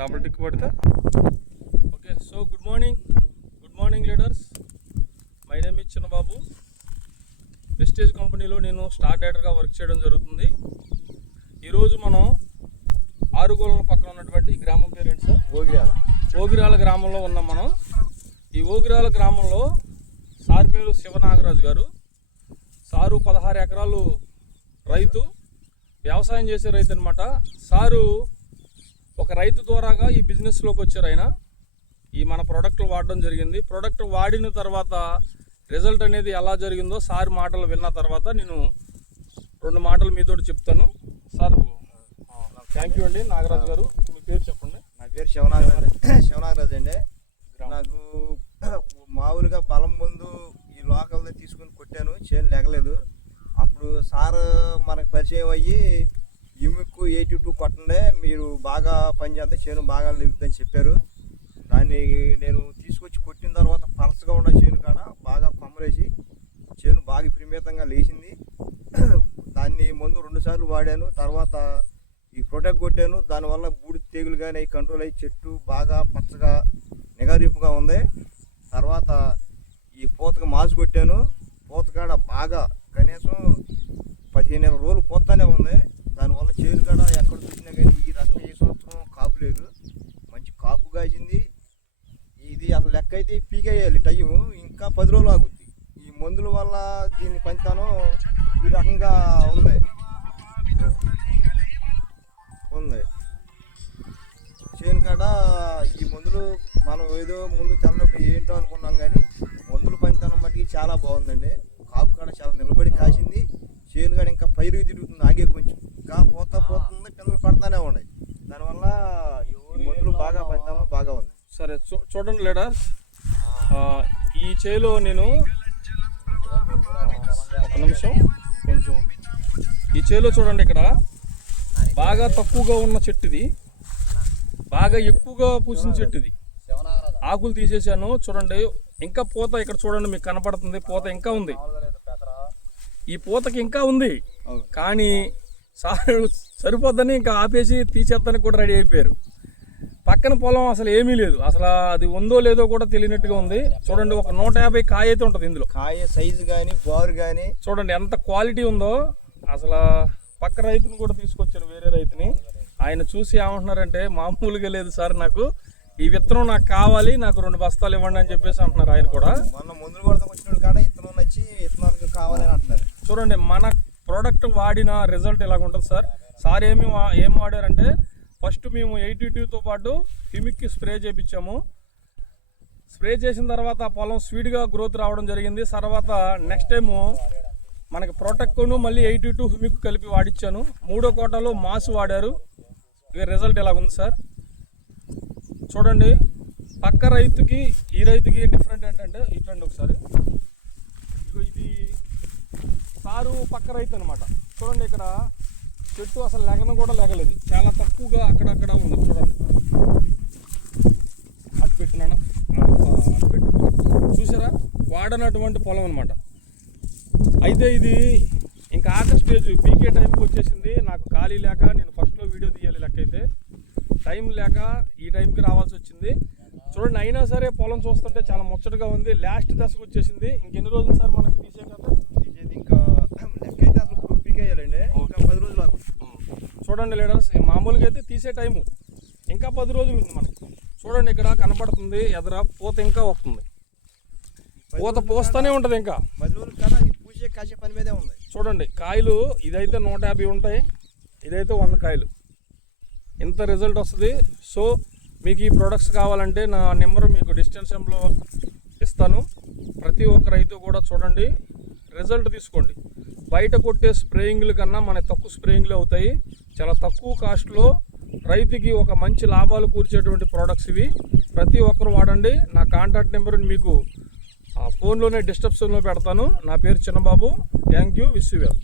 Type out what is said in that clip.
Double tick పడితే okay. So good morning leaders. My name is Chinnababu. Wastage కంపెనీలో నేను star డైరెక్టర్గా వర్క్ చేయడం జరుగుతుంది. ఈరోజు మనం ఆరుగోళం పక్కన ఉన్నటువంటి ఈ గ్రామం పేరు ఏంటి సార్? ఓగిరాల గ్రామంలో ఉన్నాం మనం. ఈ ఓగిరాల గ్రామంలో సార్ పేరు శివనాగరాజు గారు. సారు 16 ఎకరాలు రైతు, వ్యవసాయం చేసే రైతు అనమాట. సారు ఒక రైతు ద్వారాగా ఈ బిజినెస్లోకి వచ్చారు. ఆయన ఈ మన ప్రోడక్ట్లు వాడడం జరిగింది. ప్రోడక్ట్ వాడిన తర్వాత రిజల్ట్ అనేది ఎలా జరిగిందో సార్ మాటలు విన్న తర్వాత నేను 2 మాటలు మీతో చెప్తాను. సార్ థ్యాంక్ యూ అండి. నాగరాజు గారు మీ పేరు చెప్పండి. నా పేరు శివనాగరాజు అండి. నాకు మామూలుగా బలం ముందు ఈ లోకల్ని తీసుకుని కొట్టాను, చేను లేగలేదు. అప్పుడు సార్ మనకు పరిచయం అయ్యి ఇమ్మిక్కు 82 కొట్టండి, మీరు బాగా పనిచేస్తే చేను బాగా లేదని చెప్పారు. దాన్ని నేను తీసుకొచ్చి కొట్టిన తర్వాత పలసగా ఉన్న చేను కాడ బాగా కొమ్మలేసి చేను బాగా విపరీతంగా లేచింది. దాన్ని ముందు 2 సార్లు వాడాను. తర్వాత ఈ ప్రొటెక్ట్ కొట్టాను. దానివల్ల బూడిద తెగులు కానీ కంట్రోల్ అయ్యి చెట్టు బాగా పచ్చగా నిగారింపుగా ఉంది. తర్వాత ఈ పూతకు మాసు కొట్టాను. పూతకాడ బాగా కనీసం 15 రోజులు పూతనే ఉంది. దానివల్ల చేను కాడ ఎక్కడ చూసినా కానీ ఈ రకంగా ఏ సంవత్సరం కాపు లేదు, మంచి కాపు కాసింది. ఇది అసలు లెక్క అయితే పీకేయాలి టైం, ఇంకా 10 రోజులు ఆగుద్ది. ఈ మందుల వల్ల దీన్ని పంచాను ఈ రకంగా ఉంది. చేను కాడ ఈ మందులు మనం ఏదో ముందు తెల్లప్పుడు ఏంటో అనుకున్నాం, కానీ మందులు పంచాను మట్టికి చాలా బాగుందండి. కాపు కాడ చాలా నిలబడి కాసింది. చేను కాడ ఇంకా పైరు తిరుగుతుంది, ఆగే కొంచెం ఇంకా పోతుంది, పిల్లలు పడతానే ఉన్నాయి. దానివల్ల ఈ మందులు బాగా పంచాను, బాగా ఉంది. సరే చూడండి లీడర్స్, ఈ చేలో నేను నిమిషం కొంచెం ఈ చేలో చూడండి, ఇక్కడ బాగా తక్కువగా ఉన్న చెట్టు ఇది, బాగా ఎక్కువగా పూసిన చెట్టు ఇది. ఆకులు తీసేసాను చూడండి. ఇంకా పూత ఇక్కడ చూడండి, మీకు కనపడుతుంది. పూత ఇంకా ఉంది, ఈ పూతకి ఇంకా ఉంది. కానీ సార్ సరిపోద్దని ఇంకా ఆపేసి తీసేస్తానికి కూడా రెడీ అయిపోయారు. పక్కన పొలం అసలు ఏమీ లేదు, అసలు అది ఉందో లేదో కూడా తెలియనట్టుగా ఉంది. చూడండి, ఒక 150 కాయ అయితే ఉంటుంది ఇందులో. కాయ సైజు కానీ బారు కానీ చూడండి ఎంత క్వాలిటీ ఉందో. అసలు పక్క రైతుని కూడా తీసుకొచ్చాను, వేరే రైతుని. ఆయన చూసి ఏమంటున్నారంటే, మామూలుగా లేదు సార్, నాకు ఈ విత్తనం నాకు కావాలి, నాకు 2 బస్తాలు ఇవ్వండి అని చెప్పేసి అంటున్నారు. ఆయన కూడా మొన్న మందులు కొడతా వచ్చిన కాడ ఇత్తనం నచ్చి ఇత్తనాలకు కావాలని అంటున్నారు. చూడండి, మన ప్రోడక్ట్ వాడిన రిజల్ట్ ఎలాగ ఉంటుంది సార్. సార్ ఏం వాడారంటే, ఫస్ట్ మేము 82తో పాటు హిమిక్కి స్ప్రే చేయించాము. స్ప్రే చేసిన తర్వాత పొలం స్పీడ్గా గ్రోత్ రావడం జరిగింది. తర్వాత నెక్స్ట్ టైము మనకి ప్రొటెక్ట్ను మళ్ళీ 82 హిమిక్ కలిపి వాడిచ్చాను. 3వ కోటలో మాసు వాడారు. ఇక రిజల్ట్ ఎలాగుంది సార్ చూడండి. పక్క రైతుకి ఈ రైతుకి డిఫరెంట్ ఏంటంటే, ఇట్లండి ఒకసారి, ఇది సారు పక్క రైతు అనమాట. చూడండి, ఇక్కడ చెట్టు అసలు లెగన కూడా లెగలేదు, చాలా తక్కువగా అక్కడక్కడ ఉంది. చూడండి, అటు పెట్టినాను, అటు పెట్టు, చూసారా, వాడనటువంటి పొలం అనమాట. అయితే ఇది ఇంకా ఆఖరి స్టేజ్, పీకే టైంకి వచ్చేసింది. నాకు ఖాళీ లేక నేను ఫస్ట్లో వీడియో తీయాలి, లెక్క అయితే టైం లేక ఈ టైంకి రావాల్సి వచ్చింది. చూడండి, అయినా సరే పొలం చూస్తుంటే చాలా ముచ్చటగా ఉంది. లాస్ట్ దశకు వచ్చేసింది. ఇంకెన్ని రోజులు సార్ మనకి తీసే కదా? తీసేది ఇంకా లెక్క అయితే అసలు పీకేయాలండి, ఇంకా 10 రోజులు ఆగు. చూడండి లీడర్స్, మామూలుగా అయితే తీసే టైము ఇంకా 10 రోజులు ఉంది మనకి. చూడండి, ఇక్కడ కనపడుతుంది ఎదర పూత ఇంకా వస్తుంది, పూత పోస్తూనే ఉంటుంది. ఇంకా 10 రోజులు కదా, అది పూసే కాసే పని మీదే ఉంది. చూడండి, కాయలు ఇదైతే 150 ఉంటాయి, ఇదైతే 100 కాయలు, ఇంత రిజల్ట్ వస్తుంది. సో మీకు ఈ ప్రొడక్ట్స్ కావాలంటే నా నెంబర్ మీకు డిస్క్రిప్షన్లో ఇస్తాను. ప్రతి ఒక్క రైతు కూడా చూడండి, రిజల్ట్ తీసుకోండి. బయట కొట్టే స్ప్రేయింగ్ల కన్నా మనకి తక్కువ స్ప్రేయింగ్లు అవుతాయి. చాలా తక్కువ కాస్ట్లో రైతుకి ఒక మంచి లాభాలు కూర్చేటువంటి ప్రోడక్ట్స్ ఇవి. ప్రతి ఒక్కరు వాడండి. నా కాంటాక్ట్ నెంబర్ మీకు ఫోన్లోనే డిస్క్రిప్షన్లో పెడతాను. నా పేరు Chinnababu. Thank you. Wish you well.